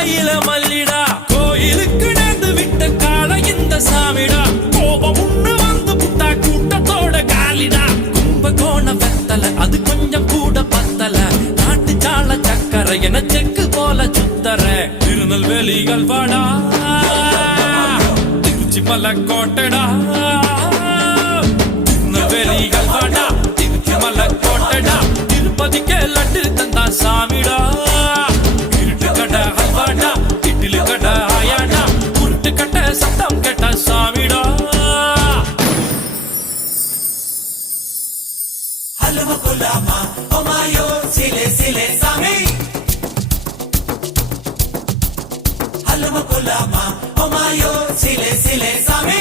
கையில மல்லிடா கோயிலுக்கு நேர்ந்து விட்ட கால இந்த சாமிடா கோபம் உண்ணு வந்து புட்டா கூட்டத்தோட காலிடா கும்பகோண வெத்தல அது கொஞ்சம் கூட பத்தல நாட்டு சால சக்கரை என செக்கு போல சுத்தர திருநெல்வேலிகள் வாடா திருச்சி மலக்கோட்டடா திருநெல்வேலிகள் வாடா திருச்சி மலக்கோட்டடா திருப்பதிக்கு லட்டு தந்தா சாமிடா இருட்டு கடை ஹல்வாடா இட்லி கடை ஆயாடா உருட்டு கட்ட சத்தம் கேட்ட சாமிடா ஹல்வா குலாமா ஓமாயோ சிலே சிலே சாமி ஹல்வா குலாமா ஓமாயோ சிலே சிலே சாமி